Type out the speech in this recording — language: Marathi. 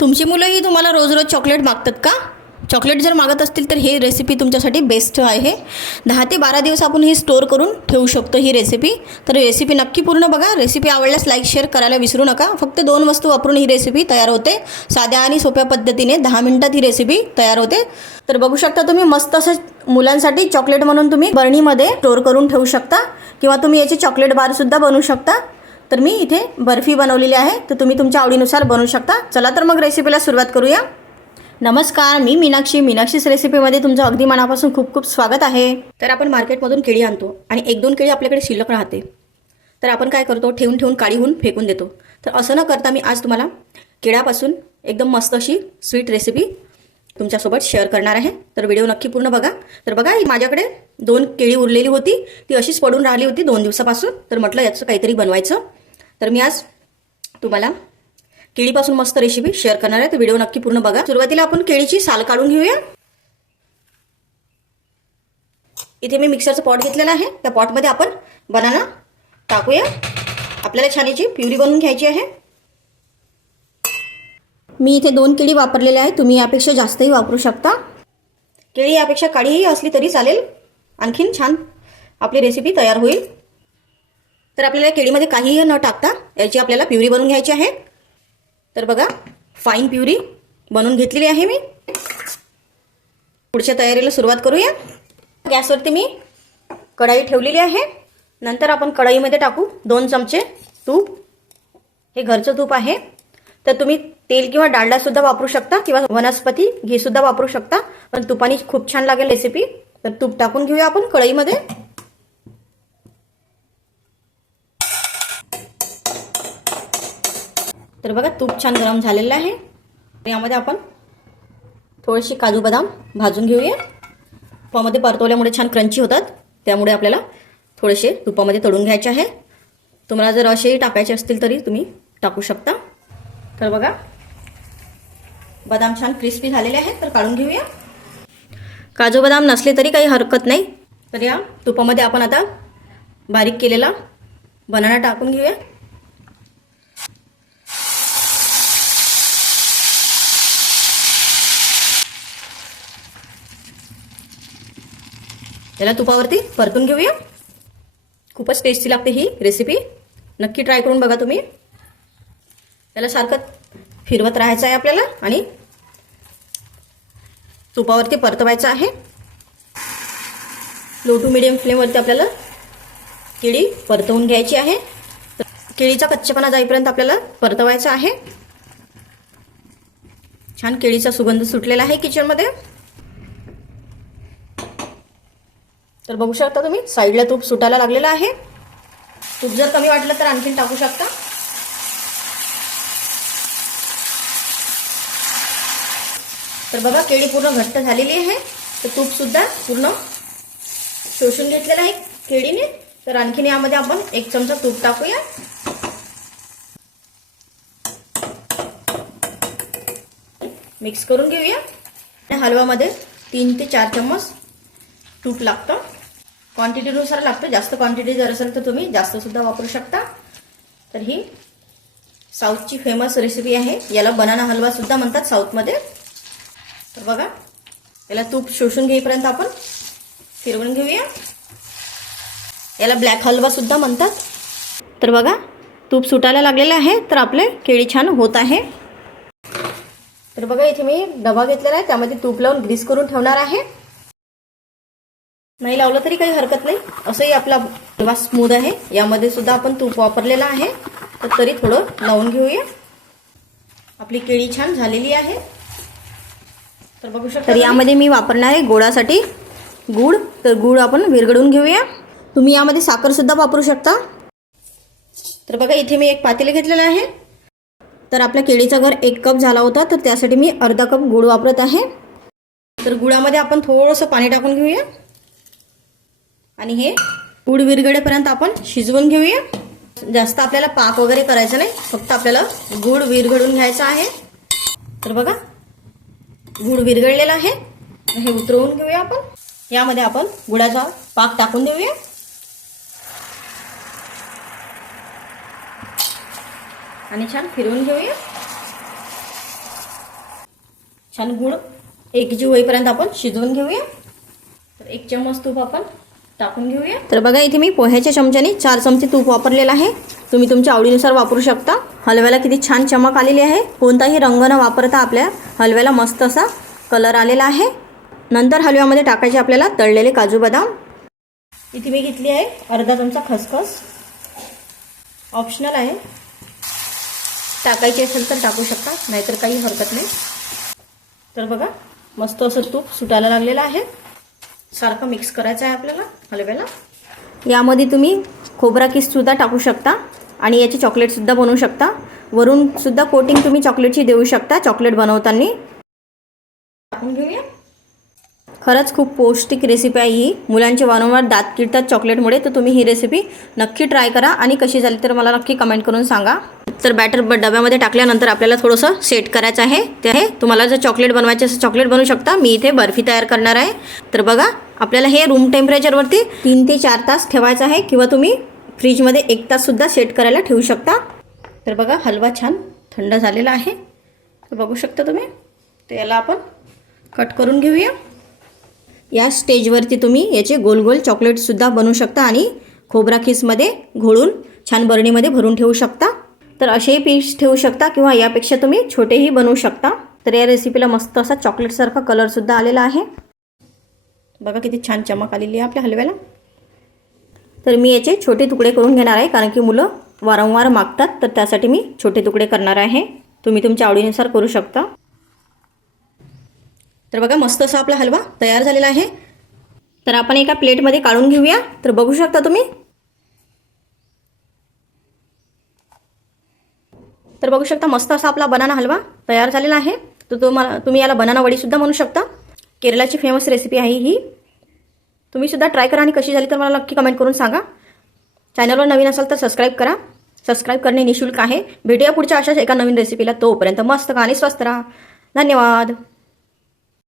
तुमची मुलंही तुम्हाला रोज रोज चॉकलेट मागतात का? चॉकलेट जर मागत असतील तर ही रेसिपी तुमच्यासाठी बेस्ट आहे. दहा ते बारा दिवस आपण ही स्टोअर करून ठेवू शकतो ही रेसिपी तर रेसिपी नक्की पूर्ण बघा. रेसिपी आवडल्यास लाईक शेअर करायला विसरू नका. फक्त दोन वस्तू वापरून ही रेसिपी तयार होते. साध्या आणि सोप्या पद्धतीने दहा मिनटात ही रेसिपी तयार होते. तर बघू शकता तुम्ही मस्त असं मुलांसाठी चॉकलेट म्हणून तुम्ही बर्नीमध्ये स्टोअर करून ठेवू शकता. किंवा तुम्ही याचे चॉकलेट बारसुद्धा बनवू शकता. तर मी इथे बर्फी बनवलेली आहे. तर तुम्ही तुमच्या आवडीनुसार बनवू शकता. चला तर मग रेसिपीला सुरुवात करूया. नमस्कार मी मीनाक्षी. मीनाक्षीस रेसिपीमध्ये तुमचं अगदी मनापासून खूप खूप स्वागत आहे. तर आपण मार्केटमधून केळी आणतो आणि एक दोन केळी आपल्याकडे शिल्लक राहते. तर आपण काय करतो? ठेवून ठेवून काळी होऊन फेकून देतो. तर असं न करता मी आज तुम्हाला केळ्यापासून एकदम मस्त अशी स्वीट रेसिपी तुमच्यासोबत शेअर करणार आहे. तर व्हिडिओ नक्की पूर्ण बघा. तर बघा माझ्याकडे दोन केळी उरलेली होती. ती अशीच पडून राहिली होती दोन दिवसापासून. तर म्हटलं याचं काहीतरी बनवायचं. तर मी आज तुम्हाला केळीपासून मस्त रेसिपी शेअर करणार आहे. तर व्हिडिओ नक्की पूर्ण बघा. सुरुवातीला आपण केळीची साल काढून घेऊया. इथे मी मिक्सरचं पॉट घेतलेलं आहे. त्या पॉटमध्ये आपण बनाना टाकूया. आपल्याला छान याची प्युरी बनवून घ्यायची आहे. मी इथे दोन केळी वापरलेल्या आहे तुम्ही यापेक्षा जास्तही वापरू शकता. केळी यापेक्षा काळीही असली तरी चालेल. आणखीन छान आपली रेसिपी तयार होईल. तर आपल्याला केळीमध्ये काहीही न टाकता याची आपल्याला प्युरी बनवून घ्यायची आहे. तर बघा फाईन प्युरी बनवून घेतलेली आहे मी. पुढच्या तयारीला सुरुवात करूया. गॅसवरती मी कढाई ठेवलेली आहे. नंतर आपण कढाईमध्ये टाकू दोन चमचे तूप. हे घरचं तूप आहे. तर तुम्ही तेल किंवा डाळडासुद्धा वापरू शकता किंवा वनस्पती घीसुद्धा वापरू शकता. पण तुपाने खूप छान लागेल रेसिपी तर तूप टाकून घेऊया आपण कढईमध्ये. तर बघा तूप छान गरम झालेलं आहे. यामध्ये आपण थोडेसे काजू बदाम भाजून घेऊया. तुपामध्ये परतवल्यामुळे छान क्रंची होतात. त्यामुळे आपल्याला थोडेसे तुपामध्ये तळून घ्यायचे आहे. तुम्हाला जर असेही टाकायचे असतील तरी तुम्ही टाकू शकता. तर बघा बदाम छान क्रिस्पी झालेले आहेत तर काढून घेऊया. काजू बदाम नसले तरी काही हरकत नाही. तर या तुपामध्ये आपण आता बारीक केलेला बनाना टाकून घेऊया. त्याला तुपावरती परतून घेऊया. खूपच टेस्टी लागते ही रेसिपी नक्की ट्राय करून बघा तुम्ही. त्याला सारखं फिरवत राहायचं आहे आपल्याला आणि तुपावरती परतवायचं आहे. लो टू मिडियम फ्लेमवरती आपल्याला केळी परतवून घ्यायची आहे. केळीचा कच्चेपणा जाईपर्यंत आपल्याला परतवायचं आहे. छान केळीचा सुगंध सुटलेला आहे किचनमध्ये तर बघू शकता तुम्ही साईडला तूप सुटायला लागलेलं आहे. तूप जर कमी वाटलं तर आणखीन टाकू शकता. तर बघा केळी पूर्ण घट्ट झालेली आहे. तर तूप सुद्धा पूर्ण शोषून घेतलेलं आहे केळीने. तर आणखीन यामध्ये आपण एक चमचा तूप टाकूया. मिक्स करून घेऊया. हलवामध्ये तीन ते चार चम्मच तूप लागतं. क्वांटिटीनुसार लागतं. जास्त क्वांटिटी जर असेल तर तुम्ही जास्तसुद्धा वापरू शकता. तर ही साऊथची फेमस रेसिपी आहे. याला बनाना हलवासुद्धा म्हणतात साऊथमध्ये. तर बघा याला तूप शोषून घेईपर्यंत आपण फिरवून घेऊया. याला ब्लॅक हलवासुद्धा म्हणतात. तर बघा तूप सुटायला लागलेलं आहे तर आपले केळी छान होत आहे. तर बघा इथे मी डबा घेतलेला आहे. त्यामध्ये तूप लावून ग्रीस करून ठेवणार आहे. नाही लावलं तरी काही हरकत नाही. असंही आपला हलवा स्मूद आहे. यामध्ये सुद्धा आपण तूप वापरलेलं आहे. तर तरी थोडं लावून घेऊया. आपली केळी छान झालेली आहे. तर बघू शकता तर यामध्ये मी वापरणार आहे गोडासाठी गूळ. तर गूळ आपण विरघडून घेऊया. तुम्ही यामध्ये साखरसुद्धा वापरू शकता. तर बघा इथे मी एक पातेले घेतलेलं आहे. तर आपल्या केळीचा घर एक कप झाला होता. तर त्यासाठी मी अर्धा कप गूळ वापरत आहे. तर गुळामध्ये आपण थोडंसं पाणी टाकून घेऊया. आणि हे पूड विरघडेपर्यंत आपण शिजवून घेऊया. जास्त आपल्याला पाक वगैरे करायचं नाही फक्त आपल्याला गुड विरघडून घ्यायचा आहे. तर बघा गूळ विरघळलेला आहे. हे उतरवून घेऊया आपण. यामध्ये आपण गुळाचा पाक टाकून देऊया. आणि छान फिरवून घेऊया. छान गुळ एकजीव होईपर्यंत आपण शिजवून घेऊया. तर एक चम्मच तूप आपण टाकून घेऊया. तर बघा इथे मी पोह्याच्या चमच्याने चार चमचे तूप वापरलेलं आहे. तुम्ही तुमच्या आवडीनुसार वापरू शकता. हलव्याला किती छान चमक आलेली आहे. कोणताही रंग न वापरता आपल्या हलव्याला मस्त असा कलर आलेला आहे. नंतर हलव्यामध्ये टाकायचे आपल्याला तळलेले काजू बदाम. इथे मी घेतली आहे अर्धा चमचा खसखस. ऑप्शनल आहे. टाकायची असेल तर टाकू शकता नाहीतर काही हरकत नाही. तर बघा मस्त असं तूप सुटायला लागलेलं आहे. सारखं मिक्स करायचं आहे आपल्याला हलव्याला. यामध्ये तुम्ही खोबरा किससुद्धा टाकू शकता आणि याची चॉकलेटसुद्धा बनवू शकता. वरून सुद्धा कोटिंग तुम्ही चॉकलेटची देऊ शकता चॉकलेट बनवताना. खरंच खूप पौष्टिक रेसिपी आहे ही. मुलांचे वारंवार दात किडतात चॉकलेटमुळे तर तुम्ही ही रेसिपी नक्की ट्राय करा. आणि कशी झाली तर मला नक्की कमेंट करून सांगा. तर बॅटर ब डब्यामध्ये टाकल्यानंतर आपल्याला थोडंसं सेट करायचं आहे. ते आहे तुम्हाला जर चॉकलेट बनवायचे असेल चॉकलेट बनवू शकता. मी इथे बर्फी तयार करणार आहे. तर बघा आपल्याला हे रूम टेम्परेचरवरती तीन ते चार तास ठेवायचं आहे किंवा तुम्ही फ्रीजमध्ये एक ताससुद्धा सेट करायला ठेवू शकता. तर बघा हलवा छान थंड झालेला आहे. तर बघू शकता तुम्ही. तर याला आपण कट करून घेऊया. या स्टेजवरती तुम्ही याचे गोल गोल चॉकलेटसुद्धा बनवू शकता आणि खोबरा खिसमध्ये घोळून छान बरणीमध्ये भरून ठेवू शकता. तर असेही पीस ठेवू शकता किंवा यापेक्षा तुम्ही छोटेही बनवू शकता. तर या रेसिपीला मस्त असा चॉकलेटसारखा कलरसुद्धा आलेला आहे. बघा किती छान चमक आलेली आहे आपल्या हलव्याला. तर मी याचे छोटे तुकडे करून घेणार आहे कारण की मुलं वारंवार मागतात तर त्यासाठी मी छोटे तुकडे करणार आहे. तुम्ही तुमच्या आवडीनुसार करू शकता. तर बघा मस्त असा आपला हलवा तयार झालेला आहे. तर आपण एका प्लेटमध्ये काढून घेऊया. तर बघू शकता तुम्ही. तर बघू शकता मस्त असा आपला बनाना हलवा तयार झालेला आहे. तर तुम्हाला तुम्ही याला बनाना वडीसुद्धा म्हणू शकता. केरळाची फेमस रेसिपी आहे ही. तुम्ही सुद्धा ट्राय करा आणि कशी झाली तर मला नक्की कमेंट करून सांगा. चॅनलवर नवीन असाल तर सबस्क्राईब करा. सबस्क्राईब करणे निशुल्क आहे. भेटूया पुढच्या अशाच एका नवीन रेसिपीला तोपर्यंत मस्त का आणि स्वस्त राहा. धन्यवाद.